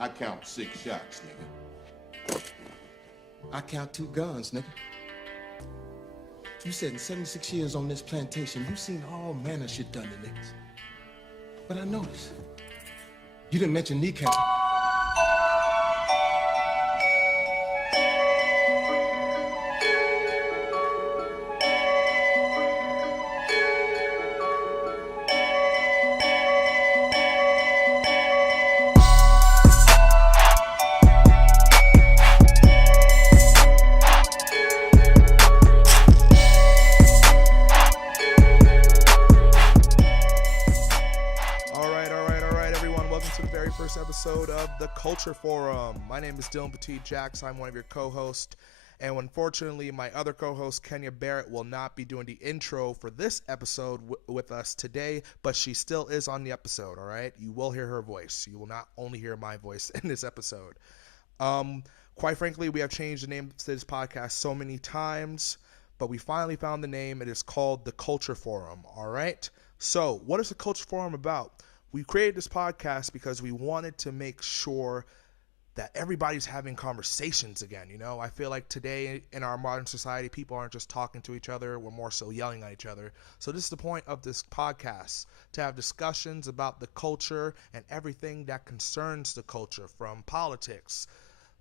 I count 6 shots, nigga. I count 2 guns, nigga. You said in 76 years on this plantation, you seen all manner of shit done to niggas. But I noticed, you didn't mention kneecap. Episode of the Culture Forum. My name is Dylan Petit Jax. I'm one of your co-hosts, and unfortunately my other co-host Kenya Barrett will not be doing the intro for this episode with us today, but she still is on the episode. All right, you will hear her voice. You will not only hear my voice in this episode. Quite frankly, we have changed the name to this podcast so many times, but we finally found the name. It is called the Culture Forum. All right, so what is the Culture Forum about? We created this podcast because we wanted to make sure that everybody's having conversations again. You know, I feel like today in our modern society, people aren't just talking to each other. We're more so yelling at each other. So this is the point of this podcast, to have discussions about the culture and everything that concerns the culture, from politics,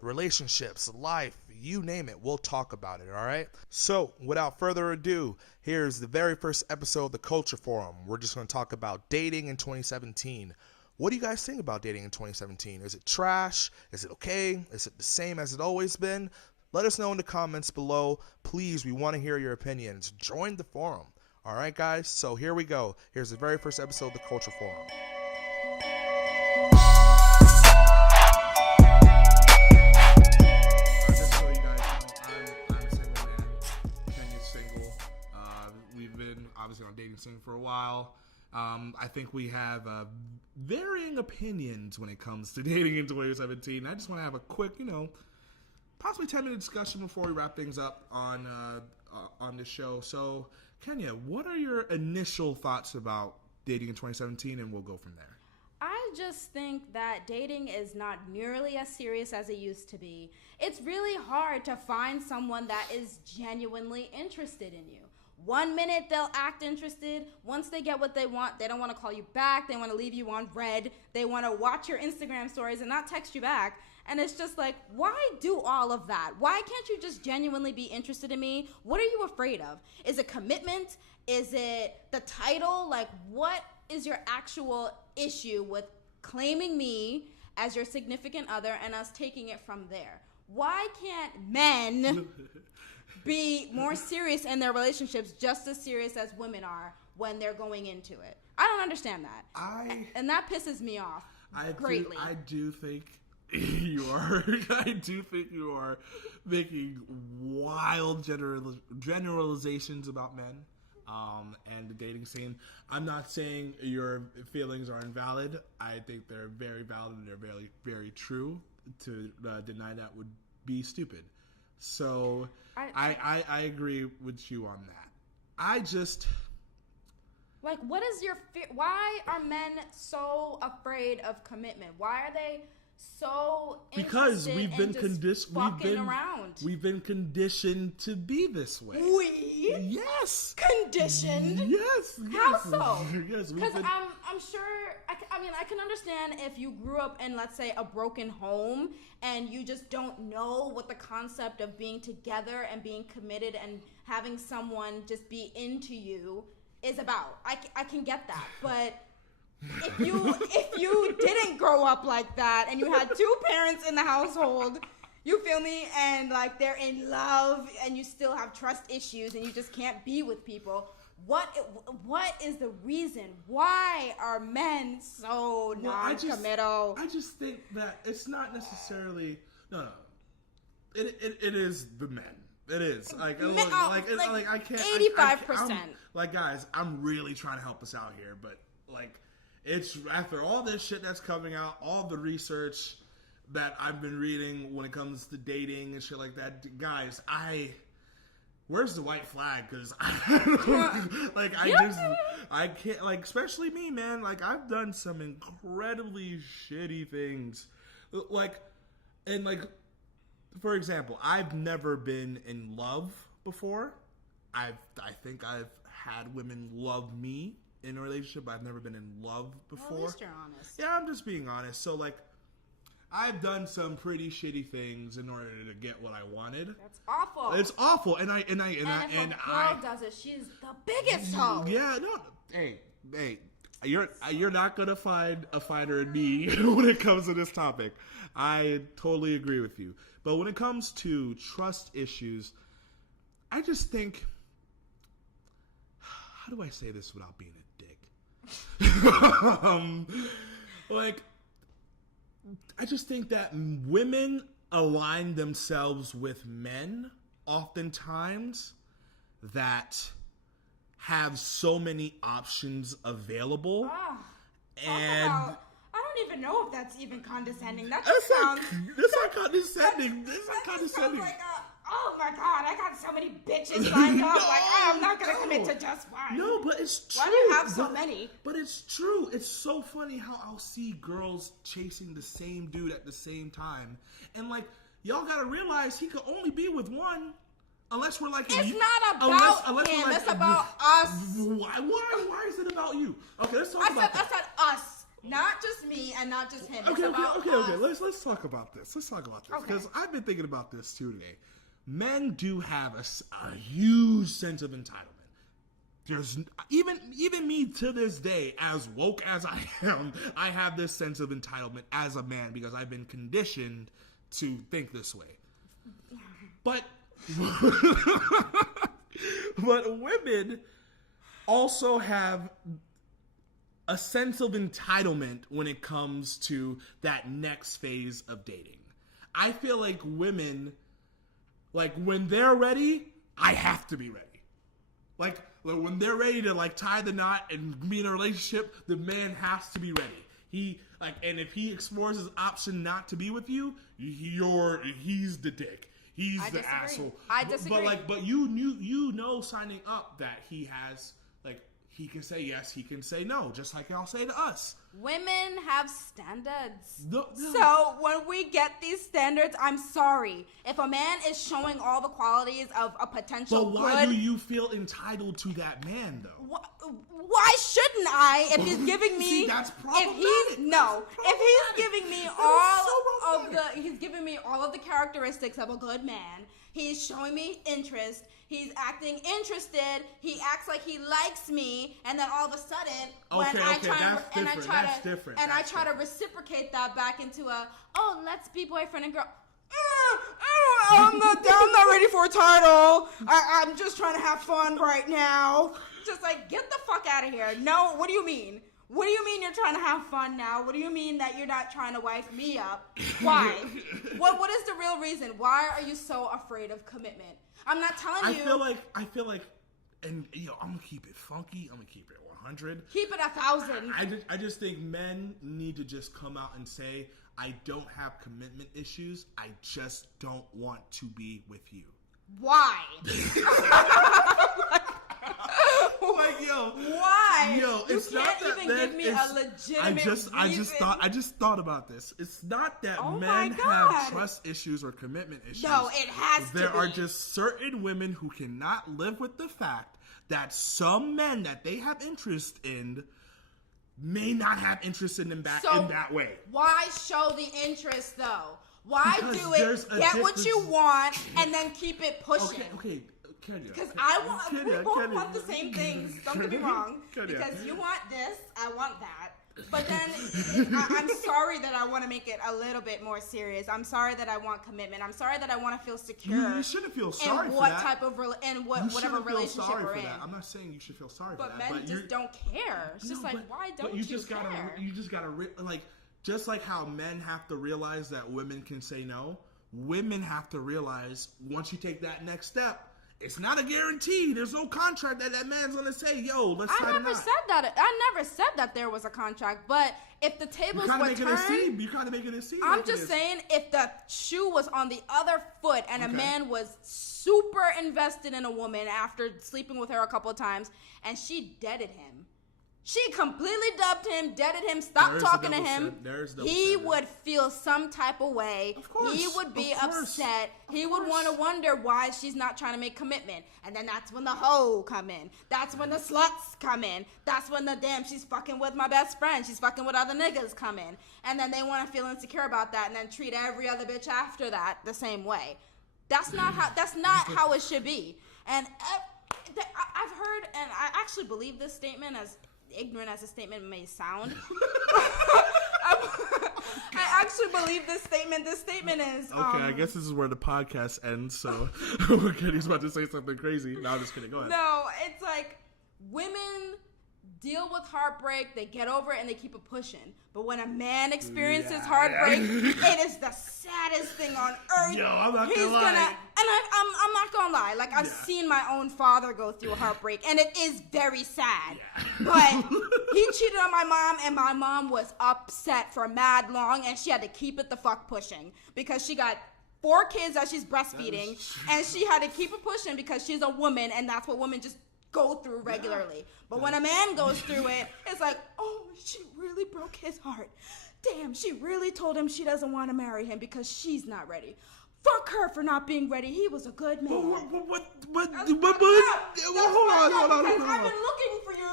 relationships, life, you name it. We'll talk about it, all right? So without further ado, here's the very first episode of the Culture Forum. We're just going to talk about dating in 2017. What do you guys think about dating in 2017? Is it trash? Is it okay? Is it the same as it always been? Let us know in the comments below. Please, we want to hear your opinions. Join the forum. All right, guys? So here we go. Here's the very first episode of the Culture Forum. Obviously on dating scene for a while. I think we have varying opinions when it comes to dating in 2017. I just want to have a quick, possibly 10-minute discussion before we wrap things up on this show. So, Kenya, what are your initial thoughts about dating in 2017, and we'll go from there. I just think that dating is not nearly as serious as it used to be. It's really hard to find someone that is genuinely interested in you. 1 minute they'll act interested. Once they get what they want, they don't want to call you back. They want to leave you on red. They want to watch your Instagram stories and not text you back. And it's just like, why do all of that? Why can't you just genuinely be interested in me? What are you afraid of? Is it commitment? Is it the title? Like, what is your actual issue with claiming me as your significant other and us taking it from there? Why can't men be more serious in their relationships, just as serious as women are when they're going into it? I don't understand that. And that pisses me off greatly. I do think you are. I do think you are making wild generalizations about men and the dating scene. I'm not saying your feelings are invalid. I think they're very valid and they're very, very true. To deny that would be stupid. So I agree with you on that. I just... Like, what is your fear? Why are men so afraid of commitment? Why are they so because interested we've been around? We've been conditioned to be this way. We? Yes. Conditioned? Yes. How so? Yes. Because I'm sure. I can understand if you grew up in, let's say, a broken home and you just don't know what the concept of being together and being committed and having someone just be into you is about. I can get that, but if you didn't grow up like that and you had 2 parents in the household, you feel me, and like they're in love and you still have trust issues and you just can't be with people, what is the reason? Why are men so non-committal? I just think that it's not necessarily no. It is the men. It is I can't 85%. Like, guys, I'm really trying to help us out here, but like, it's after all this shit that's coming out, all the research that I've been reading when it comes to dating and shit like that, guys, where's the white flag? Because I can't, like, especially me, man. Like, I've done some incredibly shitty things Like, and like, for example, I've never been in love before. I think I've had women love me in a relationship. I've never been in love before. Well, at least you're honest. Yeah, I'm just being honest. So like, I've done some pretty shitty things in order to get what I wanted. That's awful. It's awful, and if a girl does it, she's the biggest hoe. Yeah, no. Hey, you're not gonna find a fighter in me when it comes to this topic. I totally agree with you. But when it comes to trust issues, I just think, how do I say this without being a dick? Like, I just think that women align themselves with men oftentimes that have so many options available. I don't even know if that's even condescending. That's not condescending. That sounds like oh my god, I got so many bitches lined up. I'm not gonna commit to just one. No, but it's true. Why do you have so many? But it's true. It's so funny how I'll see girls chasing the same dude at the same time, and like, y'all gotta realize he could only be with one. Unless we're like, it's not about him. Like, it's about us. Why is it about you? Okay, let's talk about that. I said us, not just me and not just him. Okay. Us. Let's talk about this. Because I've been thinking about this too today. Men do have a huge sense of entitlement. There's even me to this day, as woke as I am, I have this sense of entitlement as a man because I've been conditioned to think this way. But but women also have a sense of entitlement when it comes to that next phase of dating. I feel like women, like, when they're ready, I have to be ready. Like when they're ready to like tie the knot and be in a relationship, the man has to be ready. And if he explores his option not to be with you, he's the dick. He's the asshole. I disagree. But you know, signing up that he has, like, he can say yes, he can say no, just like y'all say to us. Women have standards. No. So when we get these standards, I'm sorry. If a man is showing all the qualities of a potential But why do you feel entitled to that man, though? Why shouldn't I? If he's giving me, see, that's problematic. If he's giving me he's giving me all of the characteristics of a good man. He's showing me interest. He's acting interested. He acts like he likes me, and then all of a sudden, I try to reciprocate that back into let's be boyfriend and girl. I'm not ready for a title. I'm just trying to have fun right now. Just like, get the fuck out of here. No, what do you mean? What do you mean you're trying to have fun now? What do you mean that you're not trying to wife me up? Why? What is the real reason? Why are you so afraid of commitment? I'm not telling you. I feel like, and I'm gonna keep it funky. I'm gonna keep it 100. Keep it 1,000. I just think men need to just come out and say, I don't have commitment issues. I just don't want to be with you. Why? Why? It's you not can't even give me a legitimate reason. I just thought about this. It's not that men have trust issues or commitment issues. No, it has to be. There are just certain women who cannot live with the fact that some men that they have interest in may not have interest in them back in that way. Why show the interest though? Why do it? Get what you want and then keep it pushing. Okay. Because we both want the same things. Don't get me wrong. Because you want this, I want that. But then I'm sorry that I want to make it a little bit more serious. I'm sorry that I want commitment. I'm sorry that I want to feel secure. You shouldn't feel sorry for that. Whatever relationship we're in. I'm not saying you should feel sorry for that. But men just don't care. It's just like, why don't you care? You just gotta just like how men have to realize that women can say no. Women have to realize once you take that next step, it's not a guarantee. There's no contract that man's gonna say, "Yo, let's tie the knot." I never said that there was a contract. But if the tables were turned, you kind of making it seem. I'm just saying, if the shoe was on the other foot and a man was super invested in a woman after sleeping with her a couple of times, and she deaded him, She completely dubbed him, deaded him, stopped talking to him. He would feel some type of way. Of course. He would be upset. He would want to wonder why she's not trying to make commitment. And then that's when the hoe come in. That's when the sluts come in. That's when the damn she's fucking with my best friend. She's fucking with other niggas come in. And then they want to feel insecure about that and then treat every other bitch after that the same way. That's not how it should be. And I've heard, and I actually believe this statement, as ignorant as a statement may sound. I actually believe this statement. This statement is... Okay, I guess this is where the podcast ends, so Kenny's about to say something crazy. No, I'm just kidding. Go ahead. No, it's like women deal with heartbreak, they get over it, and they keep it pushing. But when a man experiences heartbreak, it is the saddest thing on earth. Yo, I'm not gonna lie. I'm not gonna lie. Like, I've seen my own father go through a heartbreak, and it is very sad. Yeah. But he cheated on my mom, and my mom was upset for mad long, and she had to keep it the fuck pushing because she got 4 kids that she's breastfeeding, and she had to keep it pushing because she's a woman, and that's what women just go through regularly. But when a man goes through it, it's like, oh, she really broke his heart. Damn, she really told him she doesn't want to marry him because she's not ready. Fuck her for not being ready. He was a good man. What? Hold on. I've been looking for you.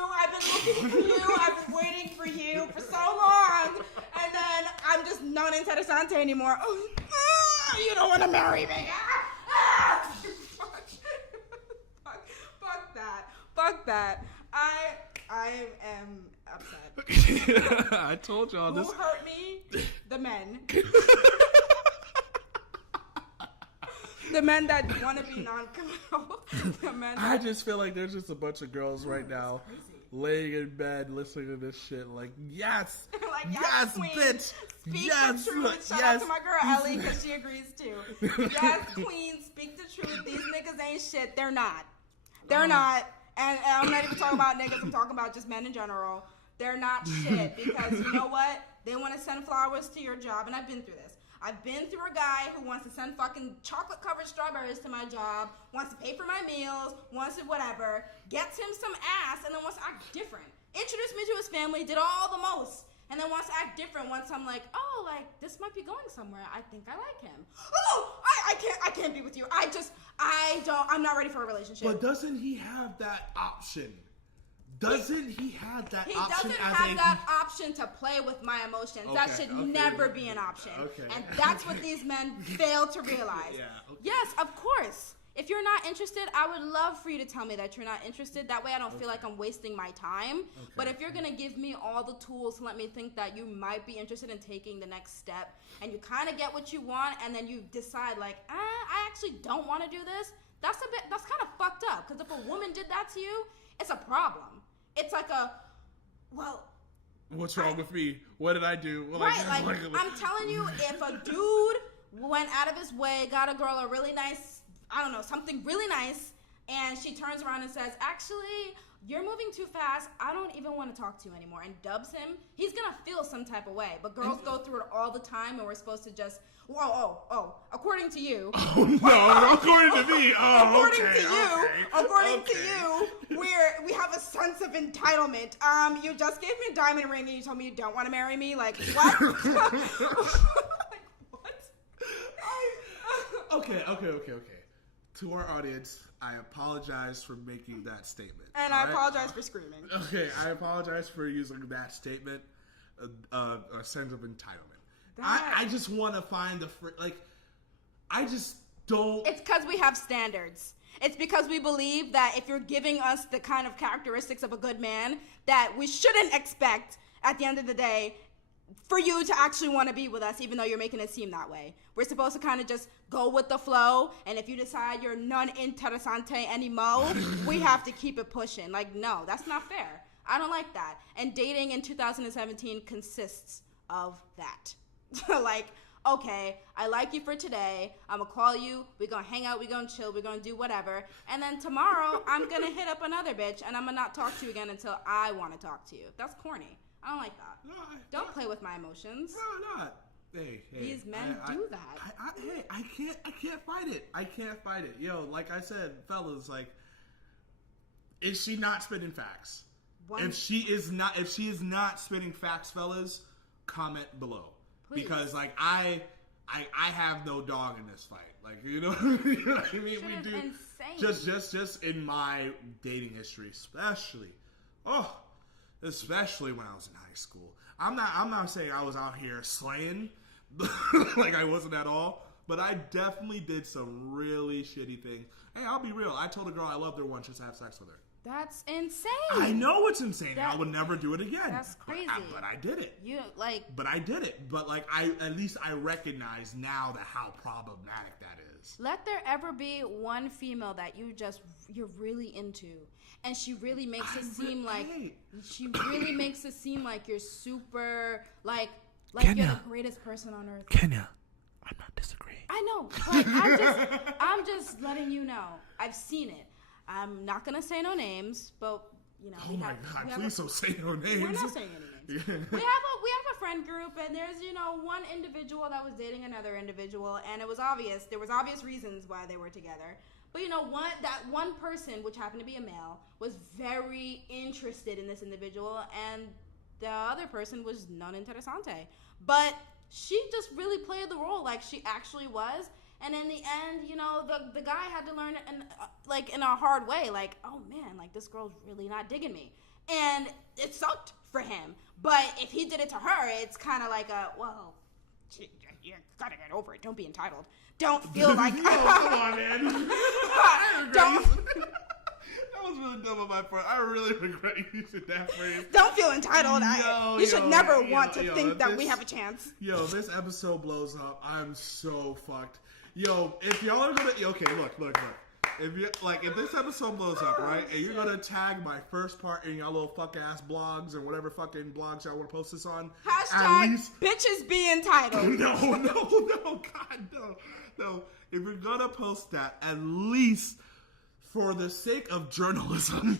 I've been waiting for you for so long. And then I'm just not interessante anymore. Oh, you don't want to marry me. Fuck that. I am upset. I told y'all this. Who hurt me? The men. The men that want to be non-committal. I just feel like there's just a bunch of girls right now laying in bed listening to this shit like, yes, like, yes, queen. Bitch, Speak yes, the truth. Shout out to my girl Ellie because she agrees too. Yes, queen, speak the truth. These niggas ain't shit. They're not. They're not. And I'm not even talking about niggas. I'm talking about just men in general. They're not shit because you know what? They want to send flowers to your job. And I've been through this. I've been through a guy who wants to send fucking chocolate-covered strawberries to my job, wants to pay for my meals, wants to whatever, gets him some ass, and then wants to act different. Introduced me to his family, did all the most, and then wants to act different once I'm like, oh, like, this might be going somewhere. I think I like him. Oh, I can't be with you. I'm not ready for a relationship. But doesn't he have that option? He doesn't have that option to play with my emotions. That should never be an option. And that's what these men fail to realize. Yes, of course. If you're not interested, I would love for you to tell me that you're not interested. That way I don't feel like I'm wasting my time. But if you're going to give me all the tools to let me think that you might be interested in taking the next step, and you kind of get what you want, and then you decide like, I actually don't want to do this, that's kind of fucked up. Because if a woman did that to you, it's a problem. It's like what's wrong with me? What did I do? Right, like, I'm telling you, if a dude went out of his way, got a girl a really nice, I don't know, something really nice, and she turns around and says, actually, you're moving too fast, I don't even want to talk to you anymore, and dubs him, he's gonna feel some type of way. But girls go through it all the time, and we're supposed to just, according to you. Oh, no, according to me. Oh, According to you, we have a sense of entitlement. You just gave me a diamond ring, and you told me you don't want to marry me? Like, what? Okay. To our audience, I apologize for making that statement. And I apologize for screaming. Okay, I apologize for using that statement, a sense of entitlement. I just want to find I just don't. It's because we have standards. It's because we believe that if you're giving us the kind of characteristics of a good man, that we shouldn't expect, at the end of the day, for you to actually want to be with us, even though you're making it seem that way. We're supposed to kind of just go with the flow, and if you decide you're non-interessante anymore, we have to keep it pushing. Like, no, that's not fair. I don't like that. And dating in 2017 consists of that. Like, okay, I like you for today. I'm going to call you. We're going to hang out. We're going to chill. We're going to do whatever. And then tomorrow, I'm going to hit up another bitch, and I'm going to not talk to you again until I want to talk to you. That's corny. I don't like that. Don't play with my emotions. No, not. Hey, these men do that. I can't fight it. I can't fight it. Yo, like I said, fellas, like, is she not spitting facts? If she is not spitting facts, fellas, comment below. Please. Because like I have no dog in this fight. Like you know what I mean? We do insane. Just in my dating history, especially when I was in high school. I'm not saying I was out here slaying like I wasn't at all, but I definitely did some really shitty things. Hey, I'll be real. I told a girl I loved her once just to have sex with her. That's insane. I know it's insane. I would never do it again. That's crazy. But I did it. But I did it. But like at least I recognize now that how problematic that is. Let there ever be one female that you're really into, and she really makes it seem like you're super like Kenya, you're the greatest person on earth. Kenya, I'm not disagreeing. I know, but I'm just letting you know. I've seen it. I'm not gonna say no names, but you know. Oh my God! Please don't say no names. We're not saying any names. Yeah. We have a friend group, and there's one individual that was dating another individual, and it was obvious. There was obvious reasons why they were together. But that one person, which happened to be a male, was very interested in this individual, and the other person was non interessante. But she just really played the role like she actually was. And in the end, the guy had to learn in a hard way, like, oh man, like this girl's really not digging me. And it sucked for him. But if he did it to her, it's kind of like you gotta get over it. Don't be entitled. Don't feel like... Yo, come on, man. That was really dumb on my part. I really regret using that phrase. Don't feel entitled. You should never want to think that we have a chance. Yo, this episode blows up. I'm so fucked. Yo, if y'all are gonna... Okay, look. If this episode blows up, right, and you're gonna tag my first part in y'all little fuck-ass blogs or whatever fucking blogs y'all want to post this on... Hashtag bitches be entitled. No, God, no. If you're gonna post that, at least... for the sake of journalism,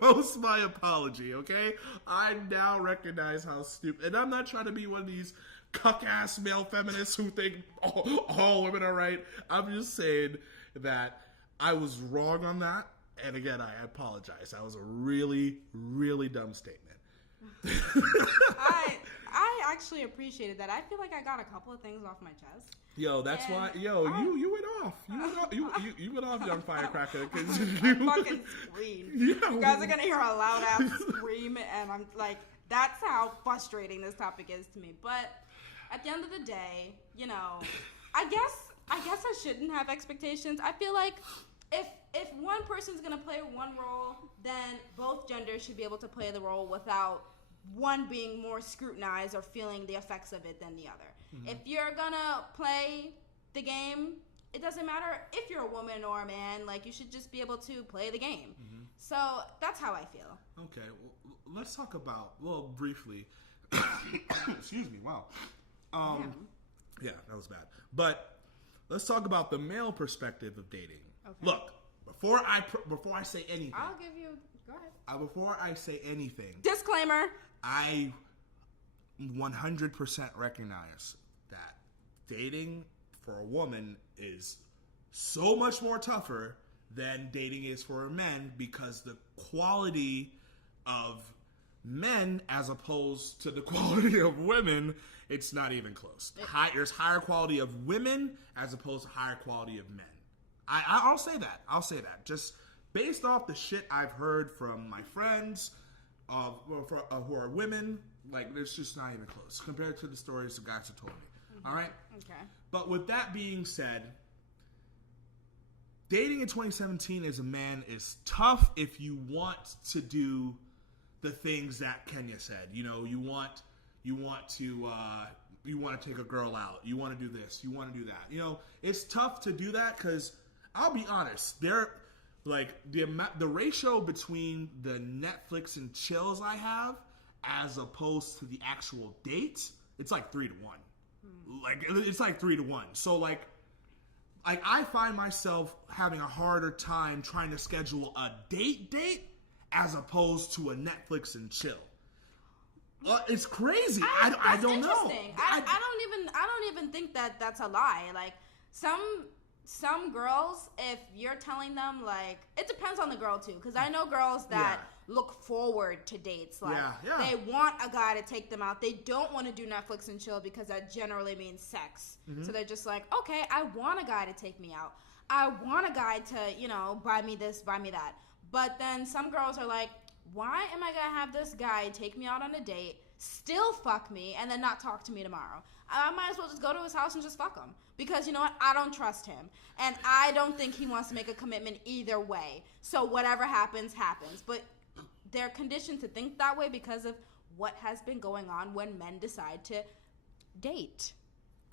post my apology, okay? I now recognize how stupid... And I'm not trying to be one of these cuck-ass male feminists who think all women are right. I'm just saying that I was wrong on that. And again, I apologize. That was a really, really dumb statement. I actually appreciated that. I feel like I got a couple of things off my chest. Yo, that's why. Yo, you went off. You went off, young firecracker. Cause I fucking screamed. You guys are gonna hear a loud ass scream, and I'm like, that's how frustrating this topic is to me. But at the end of the day, I guess I shouldn't have expectations. I feel like if one person's gonna play one role, then both genders should be able to play the role without one being more scrutinized or feeling the effects of it than the other. Mm-hmm. If you're gonna play the game, it doesn't matter if you're a woman or a man, like you should just be able to play the game. Mm-hmm. So that's how I feel. Okay, well, let's talk about, briefly. Excuse me, wow. Yeah, that was bad. But let's talk about the male perspective of dating. Okay. Look, before I say anything. I'll give you, go ahead. Before I say anything. Disclaimer. I 100% recognize that dating for a woman is so much more tougher than dating is for men because the quality of men as opposed to the quality of women, it's not even close. There's higher quality of women as opposed to higher quality of men. I'll say that. Just based off the shit I've heard from my friends who are women, like, it's just not even close compared to the stories the guys have told me. Mm-hmm. All right? Okay. But with that being said, dating in 2017 as a man is tough if you want to do the things that Kenya said. You want to take a girl out. You want to do this. You want to do that. It's tough to do that because I'll be honest, the ratio between the Netflix and chills I have as opposed to the actual dates, it's like 3 to 1. Like, it's like 3 to 1. So like I find myself having a harder time trying to schedule a date as opposed to a Netflix and chill. It's crazy. I don't know. I don't even think that that's a lie. Like some girls, if you're telling them, like, it depends on the girl too, because I know girls that look forward to dates. Like, Yeah. they want a guy to take them out. They don't want to do Netflix and chill because that generally means sex. So they're just like, okay, I want a guy to take me out. I want a guy to, buy me this, buy me that. But then some girls are like, why am I going to have this guy take me out on a date, still fuck me, and then not talk to me tomorrow? I might as well just go to his house and just fuck him. Because you know what? I don't trust him. And I don't think he wants to make a commitment either way. So whatever happens, happens. But they're conditioned to think that way because of what has been going on when men decide to date.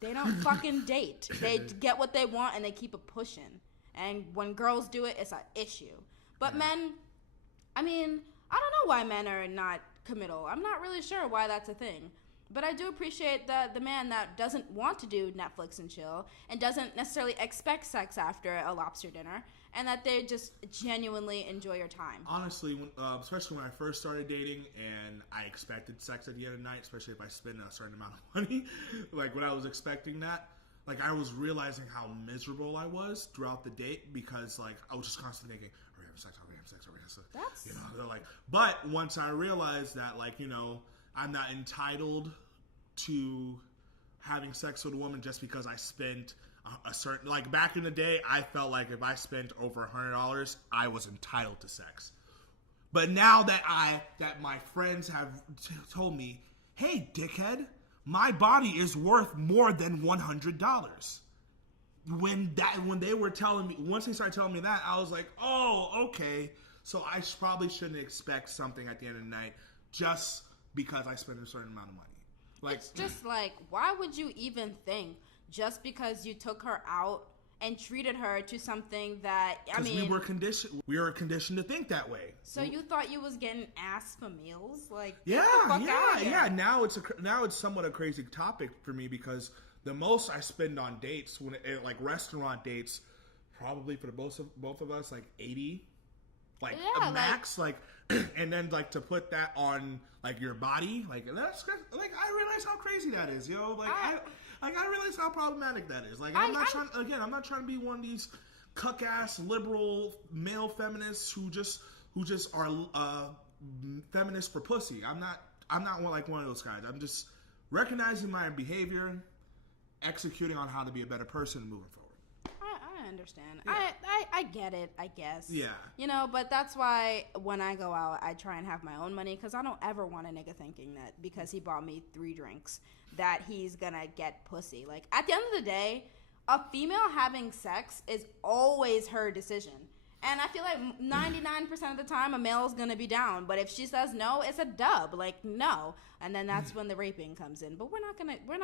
They don't fucking date. They get what they want and they keep it pushing. And when girls do it, it's an issue. But men, I mean, I don't know why men are not committal. I'm not really sure why that's a thing. But I do appreciate the man that doesn't want to do Netflix and chill and doesn't necessarily expect sex after a lobster dinner, and that they just genuinely enjoy your time. Honestly, especially when I first started dating and I expected sex at the end of the night, especially if I spend a certain amount of money, like when I was expecting that, like I was realizing how miserable I was throughout the date because like I was just constantly thinking, are we having sex? Are we having sex? Are we having sex? That's... They're like, but once I realized that like, I'm not entitled to having sex with a woman just because I spent a certain, like back in the day, I felt like if I spent over $100, I was entitled to sex. But now that my friends have told me, hey, dickhead, my body is worth more than $100. When they were telling me, once they started telling me that, I was like, oh, okay. So I probably shouldn't expect something at the end of the night just because I spent a certain amount of money. Like, it's just like, why would you even think just because you took her out and treated her to something that, I mean... we were conditioned to think that way. So you thought you was getting asked for meals? Like, yeah. Now it's somewhat a crazy topic for me because the most I spend on dates, like restaurant dates, probably for both of us, like 80, like a max, like and then like to put that on like your body, like that's like I realize how crazy that is, yo. Like I realize how problematic that is. Like I'm not trying to be one of these cuck ass liberal male feminists who just are feminists for pussy. I'm not like one of those guys. I'm just recognizing my behavior, executing on how to be a better person moving forward. I understand. Yeah. I get it, I guess. Yeah. But that's why when I go out, I try and have my own money because I don't ever want a nigga thinking that because he bought me 3 drinks that he's gonna get pussy. Like, at the end of the day, a female having sex is always her decision. And I feel like 99% of the time a male is going to be down. But if she says no, it's a dub. Like, no. And then that's when the raping comes in. But we're not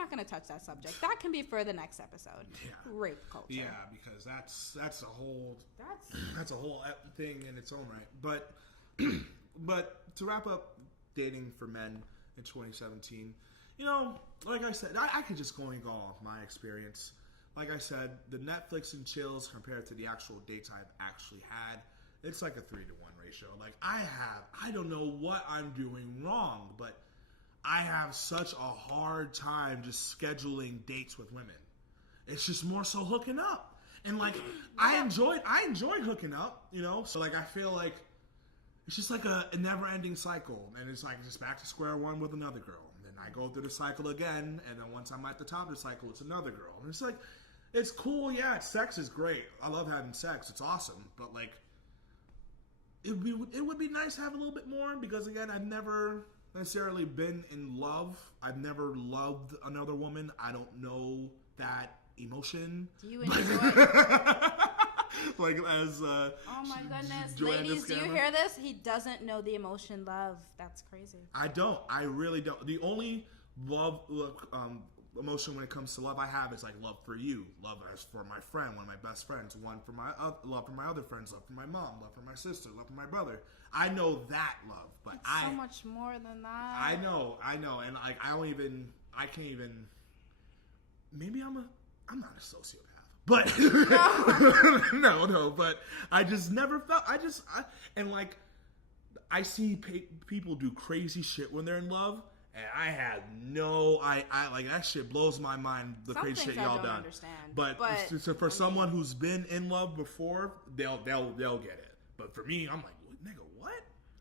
gonna touch that subject. That can be for the next episode. Yeah. Rape culture. Yeah, because that's a whole thing in its own right. But to wrap up dating for men in 2017, like I said, I could just go off my experience. Like I said, the Netflix and chills compared to the actual dates I've actually had, it's like a 3-to-1 ratio. Like I don't know what I'm doing wrong, but I have such a hard time just scheduling dates with women. It's just more so hooking up. And like, I enjoy hooking up, So like, I feel like it's just like a never ending cycle. And it's like just back to square one with another girl. And then I go through the cycle again. And then once I'm at the top of the cycle, it's another girl. And it's like, it's cool, yeah. Sex is great. I love having sex. It's awesome. But like, it would be nice to have a little bit more because again, I've never necessarily been in love. I've never loved another woman. I don't know that emotion. Do you enjoy? Like as oh my goodness, Joanna ladies, do you Scammer. hear this? He doesn't know the emotion love. That's crazy. I don't. I really don't. The only emotion when it comes to love I have is like love for you, love as for my friend, one of my best friends, one for my love for my other friends, love for my mom, love for my sister, love for my brother. I know that love, but it's so much more than that. I know, and like I can't even. Maybe I'm not a sociopath, but no, but I just never felt. And like I see people do crazy shit when they're in love. And I had I like that shit blows my mind. The crazy shit y'all done. Understand. But so for someone who's been in love before, they'll get it. But for me, I'm like, nigga, what?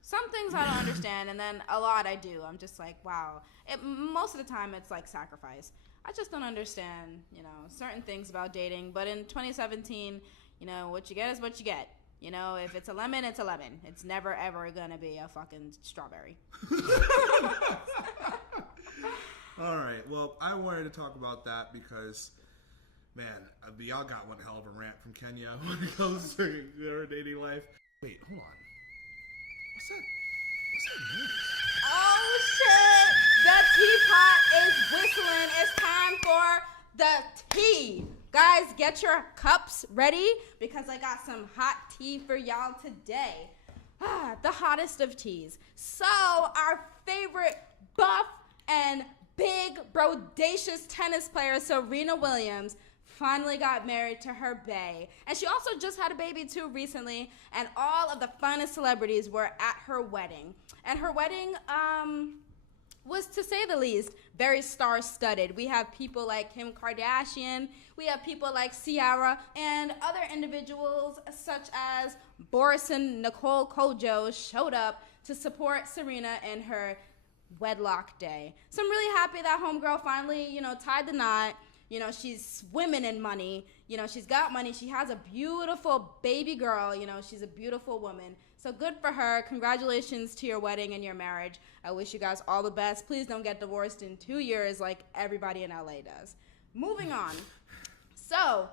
Some things I don't understand, and then a lot I do. I'm just like, wow. Most of the time, it's like sacrifice. I just don't understand, certain things about dating. But in 2017, what you get is what you get. If it's a lemon, it's a lemon. It's never, ever going to be a fucking strawberry. All right. Well, I wanted to talk about that because, man, y'all got one hell of a rant from Kenya when it comes to her dating life. Wait, hold on. What's that noise? Oh, shit. The teapot is whistling. It's time for the tea. Guys, get your cups ready because I got some hot tea for y'all today. The hottest of teas. So, our favorite buff and big, brodacious tennis player, Serena Williams, finally got married to her bae. And she also just had a baby too recently, and all of the finest celebrities were at her wedding. And her wedding was, to say the least, very star-studded. We have people like Kim Kardashian, we have people like Ciara, and other individuals such as Boris and Nicole Kidman showed up to support Serena in her wedlock day. So I'm really happy that homegirl finally, tied the knot. She's swimming in money. She's got money. She has a beautiful baby girl. She's a beautiful woman. So good for her. Congratulations to your wedding and your marriage. I wish you guys all the best. Please don't get divorced in 2 years like everybody in LA does. Moving on. So,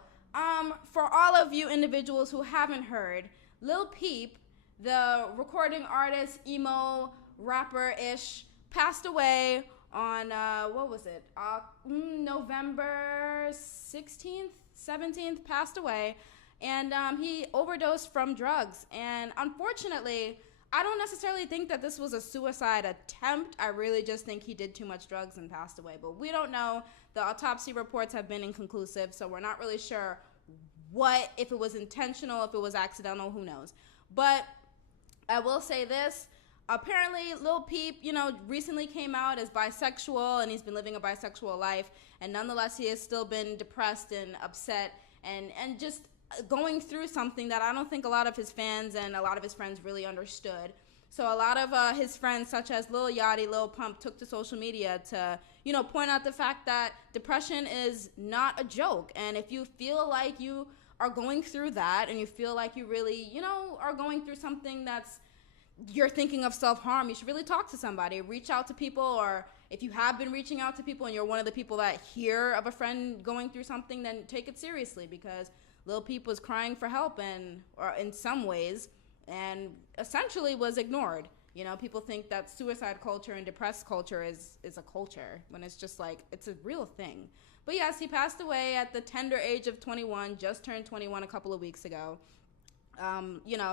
for all of you individuals who haven't heard, Lil Peep, the recording artist, emo, rapper-ish, passed away on, November 16th, 17th, passed away. And he overdosed from drugs. And unfortunately, I don't necessarily think that this was a suicide attempt. I really just think he did too much drugs and passed away. But we don't know. The autopsy reports have been inconclusive, so we're not really sure if it was intentional, if it was accidental, who knows. But I will say this. Apparently, Lil Peep, recently came out as bisexual, and he's been living a bisexual life. And nonetheless, he has still been depressed and upset and just going through something that I don't think a lot of his fans and a lot of his friends really understood. So a lot of his friends, such as Lil Yachty, Lil Pump, took to social media to, point out the fact that depression is not a joke. And if you feel like you are going through that and you feel like you really, are going through something you're thinking of self-harm, you should really talk to somebody. Reach out to people, or if you have been reaching out to people and you're one of the people that hear of a friend going through something, then take it seriously, because Lil Peep was crying for help or in some ways, and essentially was ignored. People think that suicide culture and depressed culture is a culture, when it's just like, it's a real thing. But yes, he passed away at the tender age of 21, just turned 21 a couple of weeks ago.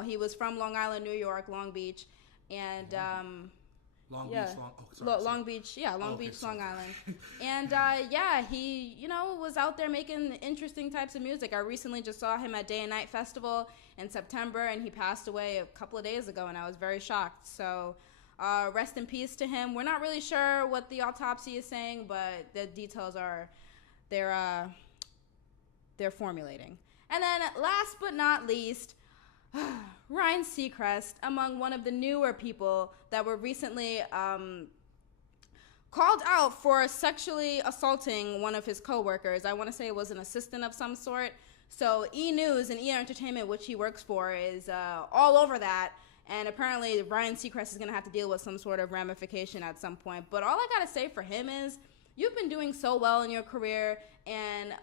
He was from Long Island, New York, Long Beach, and Long Beach, Long Beach, Long Island. And he, was out there making interesting types of music. I recently just saw him at Day and Night Festival in September, and he passed away a couple of days ago, and I was very shocked. So rest in peace to him. We're not really sure what the autopsy is saying, but the details they're formulating. And then last but not least, Ryan Seacrest, among one of the newer people that were recently called out for sexually assaulting one of his coworkers. I want to say it was an assistant of some sort. So E! News and E! Entertainment, which he works for, is all over that. And apparently Ryan Seacrest is going to have to deal with some sort of ramification at some point. But all I got to say for him is, you've been doing so well in your career, and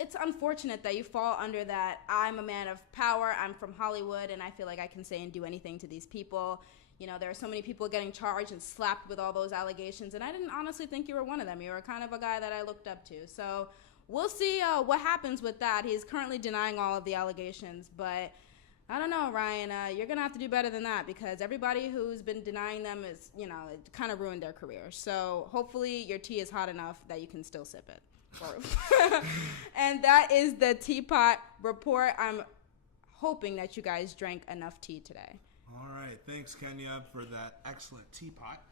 it's unfortunate that you fall under that, I'm a man of power, I'm from Hollywood, and I feel like I can say and do anything to these people. There are so many people getting charged and slapped with all those allegations, and I didn't honestly think you were one of them. You were kind of a guy that I looked up to. So we'll see what happens with that. He's currently denying all of the allegations, but I don't know, Ryan, you're going to have to do better than that, because everybody who's been denying them is, it kind of ruined their career. So hopefully your tea is hot enough that you can still sip it. And that is the Teapot Report. I'm hoping that you guys drank enough tea today. All right. Thanks, Kenya, for that excellent teapot.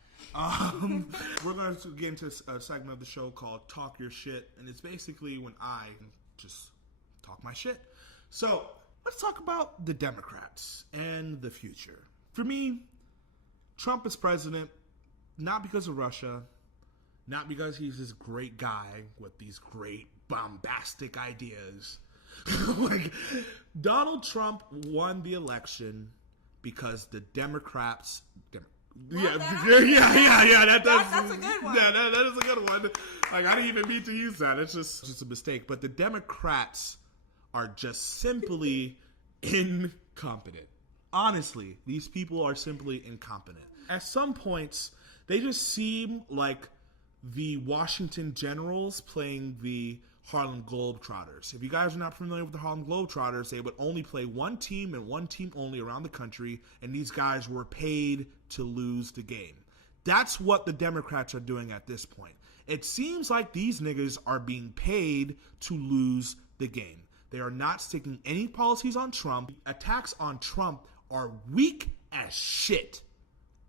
We're going to get into a segment of the show called Talk Your Shit. And it's basically when I just talk my shit. So let's talk about the Democrats and the future. For me, Trump is president not because of Russia, not because he's this great guy with these great bombastic ideas. Like, Donald Trump won the election because the Democrats. That's a good one. Yeah, that is a good one. Like, I didn't even mean to use that. It's just a mistake. But the Democrats are just simply incompetent. Honestly, these people are simply incompetent. At some points, they just seem like the Washington Generals playing the Harlem Globetrotters. If you guys are not familiar with the Harlem Globetrotters, they would only play one team and one team only around the country, and these guys were paid to lose the game. That's what the Democrats are doing at this point. It seems like these niggas are being paid to lose the game. They are not sticking any policies on Trump. Attacks on Trump are weak as shit.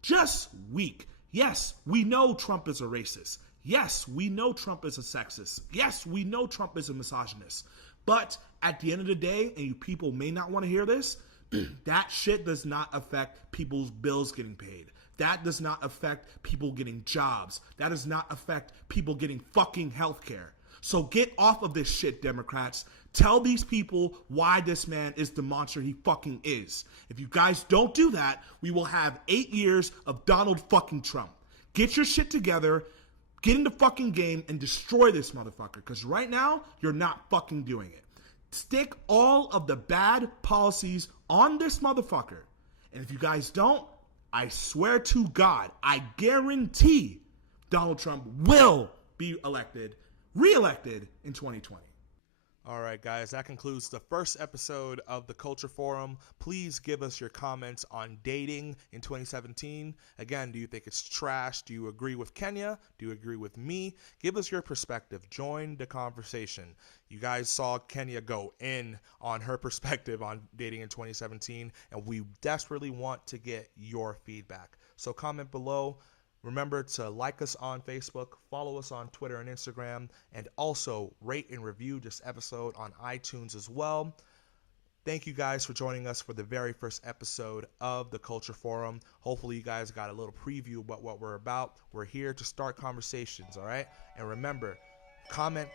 Just weak. Yes, we know Trump is a racist. Yes, we know Trump is a sexist. Yes, we know Trump is a misogynist. But at the end of the day, and you people may not want to hear this, that shit does not affect people's bills getting paid. That does not affect people getting jobs. That does not affect people getting fucking healthcare. So get off of this shit, Democrats. Tell these people why this man is the monster he fucking is. If you guys don't do that, we will have 8 years of Donald fucking Trump. Get your shit together, get in the fucking game, and destroy this motherfucker. Because right now, you're not fucking doing it. Stick all of the bad policies on this motherfucker. And if you guys don't, I swear to God, I guarantee Donald Trump will be reelected in 2020. All right, guys, that concludes the first episode of the Culture Forum. Please give us your comments on dating in 2017. Again, do you think it's trash? Do you agree with Kenya? Do you agree with me? Give us your perspective. Join the conversation. You guys saw Kenya go in on her perspective on dating in 2017, and we desperately want to get your feedback. So comment below. Remember to like us on Facebook, follow us on Twitter and Instagram, and also rate and review this episode on iTunes as well. Thank you guys for joining us for the very first episode of the Culture Forum. Hopefully you guys got a little preview about what we're about. We're here to start conversations, all right? And remember, comment.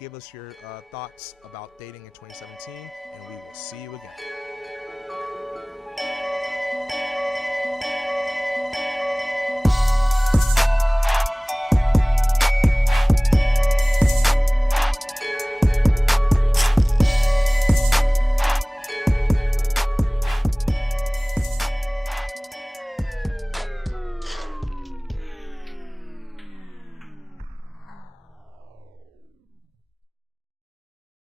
Give us your thoughts about dating in 2017, and we will see you again.